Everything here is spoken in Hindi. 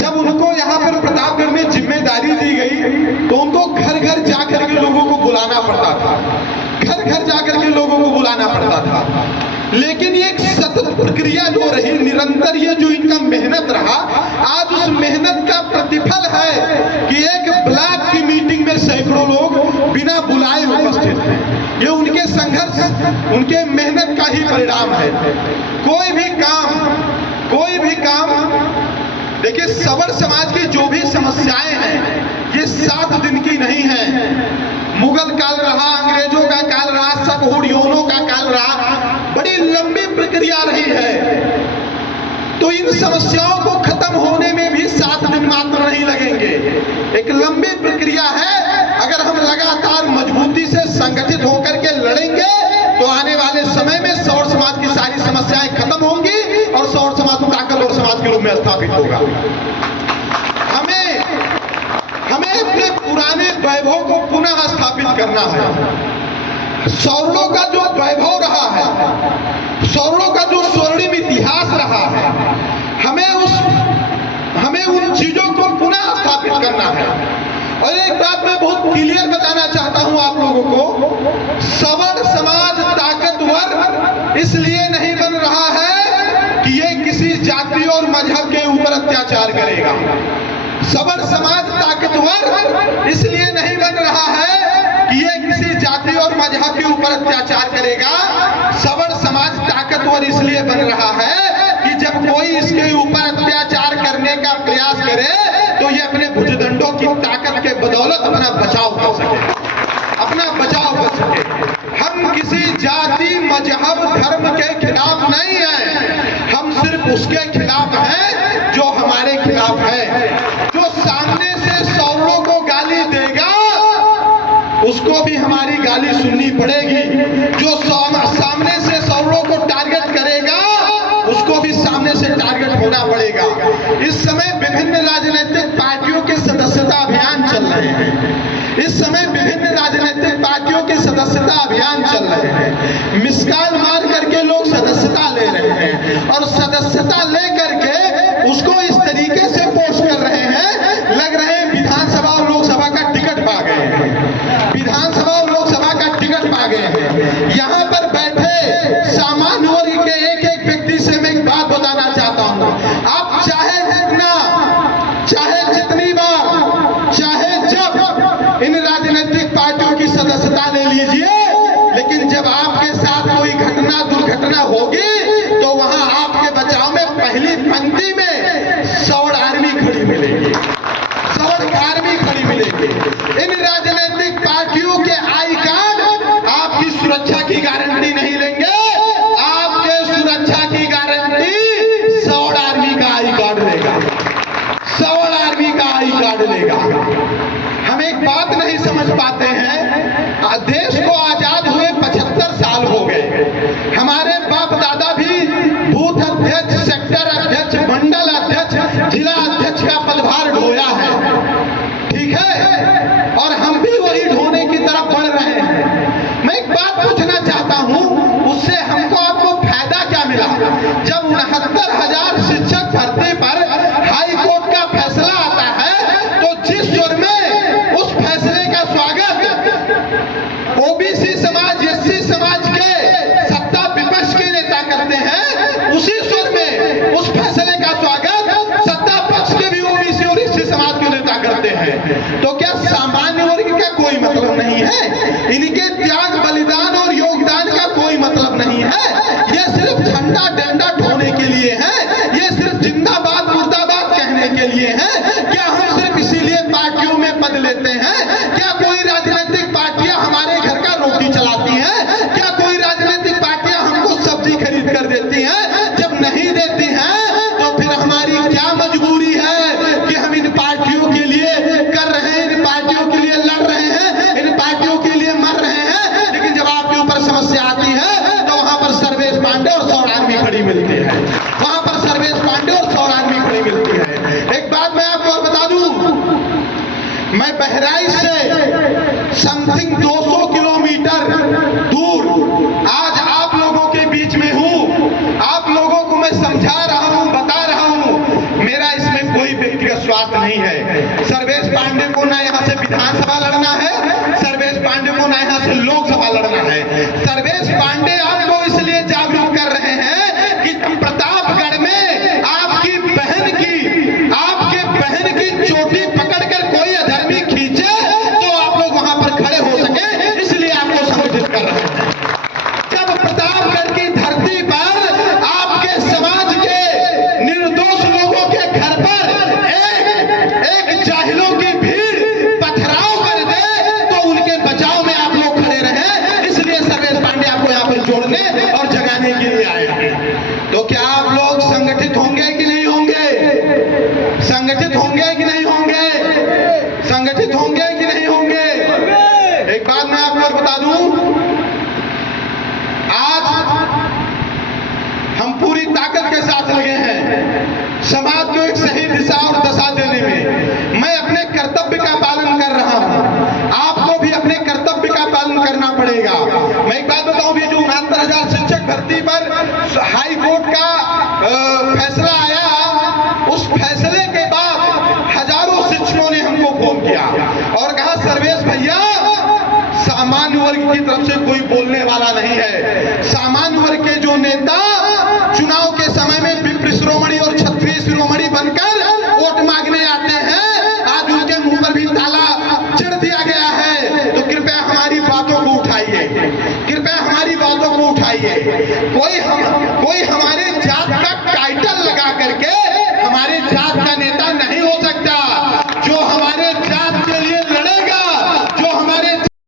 जब उनको यहाँ पर प्रतापगढ़ में जिम्मेदारी दी गई तो उनको घर घर जाकर के लोगों को बुलाना पड़ता था, घर घर जाकर के लोगों को बुलाना पड़ता था। लेकिन ये एक सतत प्रक्रिया जो रही, निरंतर ये जो इनका मेहनत रहा, आज उस मेहनत का प्रतिफल है कि एक ब्लॉक की मीटिंग में सैकड़ों लोग बिना बुलाए उपस्थित हैं। ये उनके संघर्ष, उनके मेहनत का ही परिणाम है। कोई भी काम देखिए, सवर्ण समाज की जो भी समस्याएं हैं ये 7 दिन की नहीं है। मुगल काल रहा, अंग्रेजों का काल रहा, सबहुड़ियों का काल रहा, बड़ी लंबी प्रक्रिया रही है। तो इन समस्याओं को खत्म होने में भी 7 दिन मात्र नहीं लगेंगे, एक लंबी प्रक्रिया है। अगर हम लगातार मजबूती से संगठित होकर के लड़ेंगे तो आने वाले समय में सौर समाज की सारी समस्याएं खत्म होंगी और सौर समाज ताकतवर समाज के रूप में स्थापित होगा। हमें अपने पुराने वैभव को पुनः स्थापित करना है। सौरणों का जो वैभव रहा है, सौरणों का जो स्वर्णिम इतिहास रहा है, हमें उन चीजों को पुनः स्थापित करना है। और एक बात मैं बहुत क्लियर बताना चाहता हूं आप लोगों को, सवर्ण समाज ताकतवर इसलिए नहीं बन रहा है कि ये किसी जाति और मजहब के ऊपर अत्याचार करेगा। सवर्ण समाज ताकतवर इसलिए नहीं बन रहा है कि ये किसी जाति और मजहब के ऊपर अत्याचार करेगा। सवर्ण समाज ताकतवर इसलिए बन रहा है कि जब कोई इसके ऊपर अत्याचार करने का प्रयास करे तो ये अपने भुजदंडों की ताकत के बदौलत अपना बचाव कर सके, हम किसी जाति, मजहब, धर्म के खिलाफ नहीं हैं, हम सिर्फ उसके खिलाफ हैं जो हमारे खिलाफ है। जो सामने से सौरणों को गाली देगा उसको भी हमारी गाली सुननी पड़ेगी, जो सामने से सौरणों को टारगेट करेगा उसको भी सामने से टारगेट होना पड़ेगा। इस समय विभिन्न राजनीतिक पार्टियों के सदस्यता अभियान चल रहे हैं। इस समय विभिन्न राजनीतिक पार्टियों के सदस्यता अभियान चल रहे हैं। मिसकाल मार करके लोग सदस्यता ले रहे हैं और सदस्यता ले करके उसको इस तरीके से पोस्ट कर रहे हैं, लग रहे हैं विधानसभा और लोकसभा का टिकट पा गए हैं, विधानसभा और लोकसभा का टिकट पा गए हैं। यहाँ पर बैठे सामान्य वर्ग के एक एक व्यक्ति से मैं एक बात बताना चाहता हूँ, आप चाहे जितनी बार, चाहे जब इन राजनीतिक पार्टियों की सदस्यता ले लीजिए, लेकिन जब आपके साथ कोई घटना, दुर्घटना होगी तो वहां आपके बचाव में पहली पंक्ति में सौर आर्मी खड़ी मिलेगी, सौर आर्मी खड़ी मिलेगी। इन राजनीतिक पार्टियों के आई कार्ड आपकी सुरक्षा की गारंटी नहीं लेंगे, आपके सुरक्षा की गारंटी सौर आर्मी का आई कार्ड लेगा, सौर आर्मी का आई कार्ड लेगा। हम एक बात नहीं समझ पाते हैं, देश को आजाद हुए 75 साल हो गए, हमारे बाप दादा भी बूथ अध्यक्ष, सेक्टर अध्यक्ष, मंडल अध्यक्ष, जिला अध्यक्ष का पदभार ढोया है, ठीक है, और हम भी वही ढोने की तरफ बढ़ रहे हैं। मैं एक बात पूछना चाहता हूं, उससे हमको आपको फायदा क्या मिला? जब 69,000 शिक्षक भर्ती पर हाई कोर्ट का फैसला आता है तो जिस सुर में उस फैसले का स्वागत ओबीसी समाज, एससी समाज के सत्ता विपक्ष के नेता करते हैं, उसी सुर में उस फैसले का स्वागत सत्ता पक्ष के भी ओबीसी और एससी समाज के नेता करते हैं। तो क्या सामान्य वर्ग का कोई मतलब नहीं है? इनके त्याग, बलिदान और योगदान का कोई मतलब नहीं है? ये सिर्फ झंडा डंडा ढोने के लिए है, ये सिर्फ जिंदाबाद मुर्दाबाद कहने के लिए है? क्या हम सिर्फ इसीलिए पार्टियों में पद लेते हैं? क्या कोई राजनीतिक पार्टियां हमारे घर का रोटी चलाती हैं? क्या कोई राजनीतिक पार्टियां हमको सब्जी खरीद कर देती हैं? जब नहीं देती हैं तो फिर हमारी क्या मजबूरी है कि हम इन पार्टियों के लिए कर रहे हैं, इन पार्टियों के लिए लड़ रहे हैं, इन पार्टियों के लिए मर रहे हैं, लेकिन जब आपके ऊपर समस्या आती है तो वहां पर सर्वेश पांडे और सौर आर्मी खड़ी मिलती है, वहां पर सर्वेश पांडे और सौर आर्मी खड़ी मिलती है। एक बात मैं आपको बता दूं, मैं बहराइच से समथिंग 200 किलोमीटर दूर आज आप लोगों के बीच में हूं, आप लोगों को मैं समझा रहा हूं, बता रहा हूं, मेरा इसमें कोई कोई व्यक्तिगत स्वार्थ नहीं है। सर्वेश पांडे को ना यहाँ से विधानसभा लड़ना है, सर्वेश पांडे को ना यहाँ से लोकसभा लड़ना है। सर्वेश पांडे आपको इसलिए जागरूक कर रहे हैं कि प्रतापगढ़ में आपके बहन की चोटी पकड़कर कोई अधर्मी खींचे तो आप लोग वहां पर खड़े हो सके, इसलिए आपको संगठित कर रहे हैं। जब प्रतापगढ़ की धरती पर आपके समाज के निर्दोष लोगों के घर पर एक जाहिलों की भीड़ पथराव कर दे तो उनके बचाव में आप लोग खड़े रहे, इसलिए सर्वेश पांडे आपको यहाँ पर जोड़ने और जगाने के लिए आए हैं। तो क्या आप लोग संगठित होंगे कि नहीं होंगे? संगठित होंगे कि नहीं होंगे? संगठित होंगे कि नहीं होंगे? एक बात मैं आपको और बता दूं, आज हम पूरी ताकत के साथ लगे हैं समाज को एक सही दिशा और दशा देने में। मैं अपने कर्तव्य का पालन कर रहा हूं, आपको भी अपने कर्तव्य का पालन करना पड़ेगा। मैं एक बात बताऊं, भी जो 69,000 शिक्षक भर्ती पर हाई कोर्ट का फैसला आया, उस फैसले के बाद हजारों शिक्षकों ने हमको फोन किया और कहा सर्वेश भैया सामान्य वर्ग की तरफ से कोई बोलने वाला नहीं है। सामान्य वर्ग के जो नेता चुनाव के समय में विप्र शिरोमणि और क्षत्रिय शिरोमणि बनकर वोट मांगने आते हैं, आज उनके मुंह पर भी ताला जड़ दिया गया है। तो कृपया हमारी बातों को उठाइए, कृपया हमारी बातों को उठाइए। कोई हमारे जात का टाइटल लगा करके हमारे जात का नेता नहीं